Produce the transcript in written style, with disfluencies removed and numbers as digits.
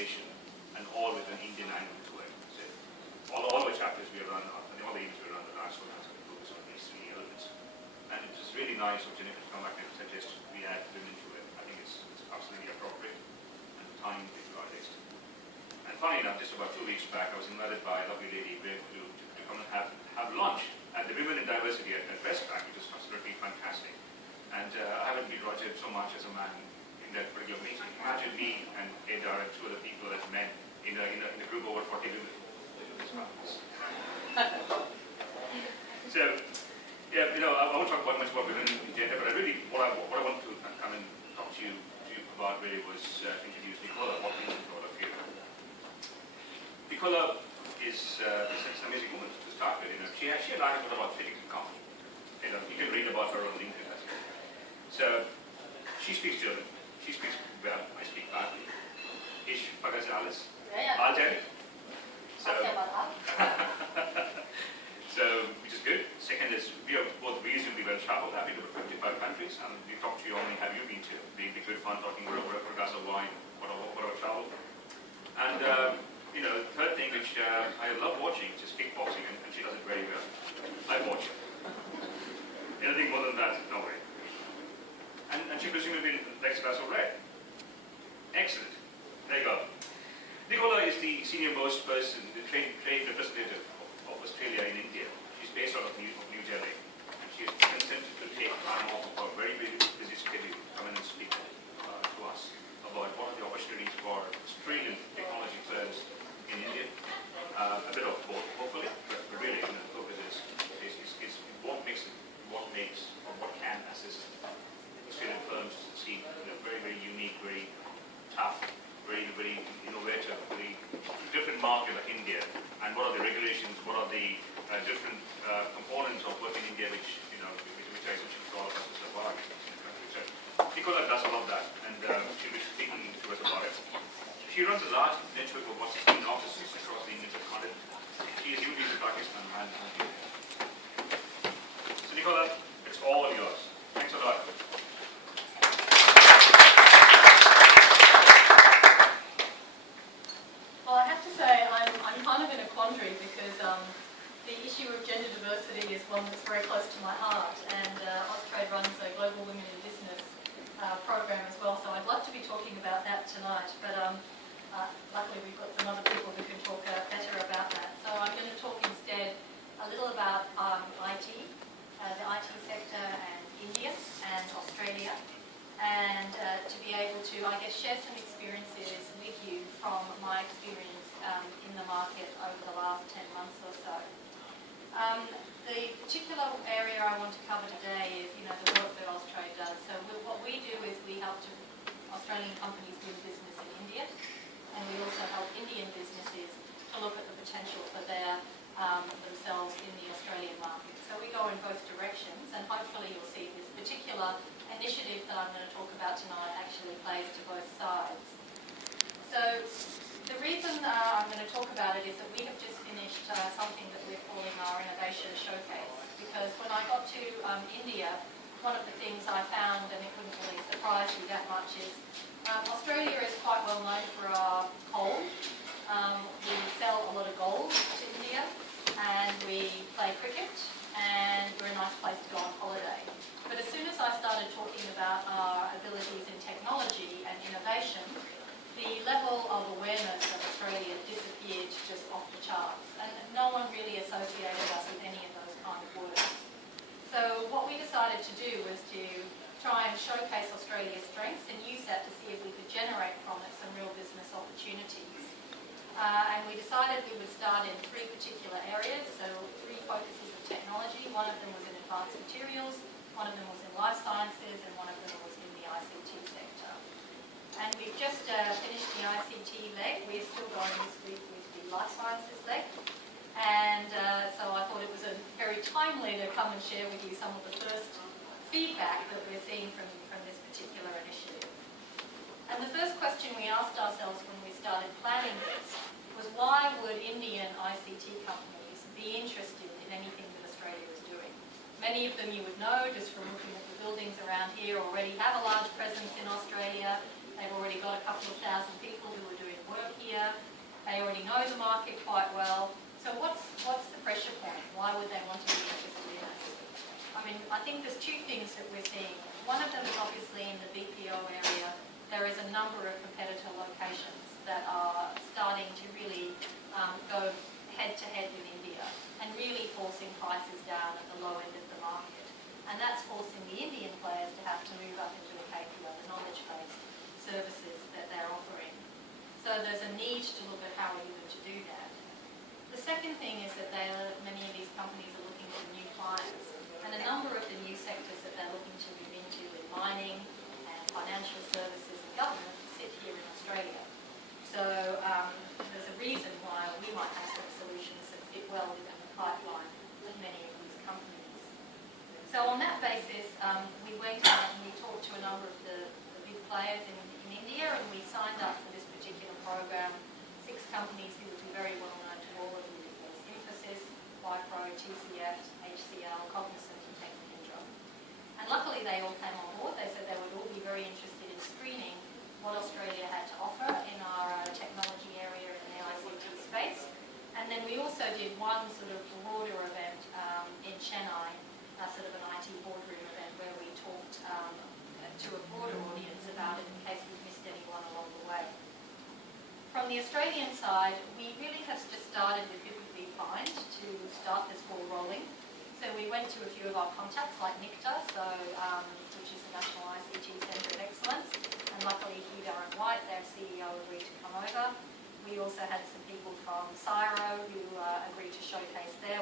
innovation, and all with an Indian angle to it. So all the chapters we run, and all the events we run, the last one has been focused on these three elements. And it was really nice of Jennifer to come back and suggest we add women to it. I think it's absolutely appropriate, and the time is right. And funny enough, just about 2 weeks back, I was invited by a lovely lady, Brave, to come and have lunch at the Women in Diversity at Westpac, which is absolutely fantastic. And I haven't been Roger so much as a man in that particular meeting. Imagine me and Adar and 2 other people as men in a group over 40 women. So, yeah, I won't talk much about women in gender, but what I want to come and talk to you about really was introduce Nicola Watkinson to all of you. Nicola is an amazing woman to start with. She and I have got about 3 things in common. You can read about her on LinkedIn as well. So, she speaks German. She speaks well. I speak badly. Ich vergesse alles. Alter. So, which is good. Second is, we are both reasonably well traveled. I've been to about 55 countries, and we talked to you only have you been to. It'd be good fun talking over a glass of wine, whatever travel. And third thing which I love watching is kickboxing, and she does it very well. I watch it. Anything more than that, no way. And she presumably likes a glass of red. Excellent. There you go. Nicola is the senior most person, the trade representative of Australia in India. She's based out of New Delhi. And she is consented to take time off of her very, very busy schedule to come in and speak to us about what are the opportunities for Australian technology firms in India. A bit of both, hopefully, but really the focus is what makes or what can assist Australian firms to succeed in a very, very unique, very tough, very, very innovative, very different market like India, and what are the regulations, what are the different components of work in India which are essential for all of us to survive. So Nicola does all of that, and she'll be speaking to us about it. She runs a large network of about 16 offices across the Indian subcontinent. She is unique to Pakistan and India. So Nicola, it's all yours. Thanks a lot. Well, I have to say I'm kind of in a quandary because the issue of gender diversity is one that's very close to my heart, and Austrade runs a Global Women in Business program as well, so I'd love to be talking about that tonight, but luckily we've got some other people who can talk better about that. So I'm going to talk instead a little about IT, the IT sector, and India and Australia, and to be able to, I guess, share some experiences with you from my experience in the market over the last 10 months or so. The particular area I want to cover today is, the work that Austrade does. So what we do is we help Australian companies win business in India, and we also help Indian businesses to look at the potential for themselves in the Australian market. So we go in both directions, and hopefully you'll see this particular initiative that I'm going to talk about tonight actually plays to both sides. So the reason I'm going to talk about it is that we have just finished something that we're calling our Innovation Showcase, because when I got to India, one of the things I found, and it wouldn't really surprise you that much, is Australia is quite well known for our coal. We sell a lot of gold to India, and we play cricket, and we're a nice place to go on holiday. But as soon as I started talking about our abilities in technology and innovation, the level of awareness of Australia disappeared just off the charts, and no one really associated us with any of those kind of words. So what we decided to do was to try and showcase Australia's strengths and use that to see if we could generate from it some real business opportunities. And we decided we would start in 3 particular areas, so 3 focuses of technology. One of them was in advanced materials, one of them was in life sciences, and one of them was in the ICT sector. And we've just finished the ICT leg. We're still going this week with the life sciences leg. And so I thought it was very timely to come and share with you some of the first feedback that we're seeing from this particular initiative. And the first question we asked ourselves when we started planning this was, why would Indian ICT companies be interested in anything that Australia is doing? Many of them you would know, just from looking at the buildings around here, already have a large presence in Australia. They've already got a couple of thousand people who are doing work work here. They already know the market quite well. So what's the pressure point? Why would they want to be interested in us? I mean, I think there's two things that we're seeing. One of them is obviously in the BPO area. There is a number of competitor locations that are starting to really go head-to-head with India and really forcing prices down at the low end of the market. And that's forcing the Indian players to have to move up into the KPI, the knowledge-based services that they're offering. So there's a need to look at how are you going to do that. The second thing is that many of these companies are looking for new clients, and a number of the new sectors that they're looking to move into in mining and financial services and government sit here in Australia. So there's a reason why we might have some solutions that fit well within the pipeline of many of these companies. So on that basis, we went out and we talked to a number of the big players in India, and we signed up for this particular program 6 companies who would be very well known to all of you. There's Infosys, Wipro, TCF, HCL, Cognizant and Techmahindra. And luckily they all came on board. They said they would all be very interested in screening what Australia had to offer in our technology area in the ICT space. And then we also did one sort of broader event in Chennai, sort of an IT boardroom event where we talked to a broader audience about it in case we missed anyone along the way. From the Australian side, we really have just started with who would be fined to start this ball rolling. So we went to a few of our contacts like Nicola, which is the National ICT Centre of Excellence, and luckily Hugh Darren White, their CEO, agreed to come over. We also had some people from CSIRO who agreed to showcase their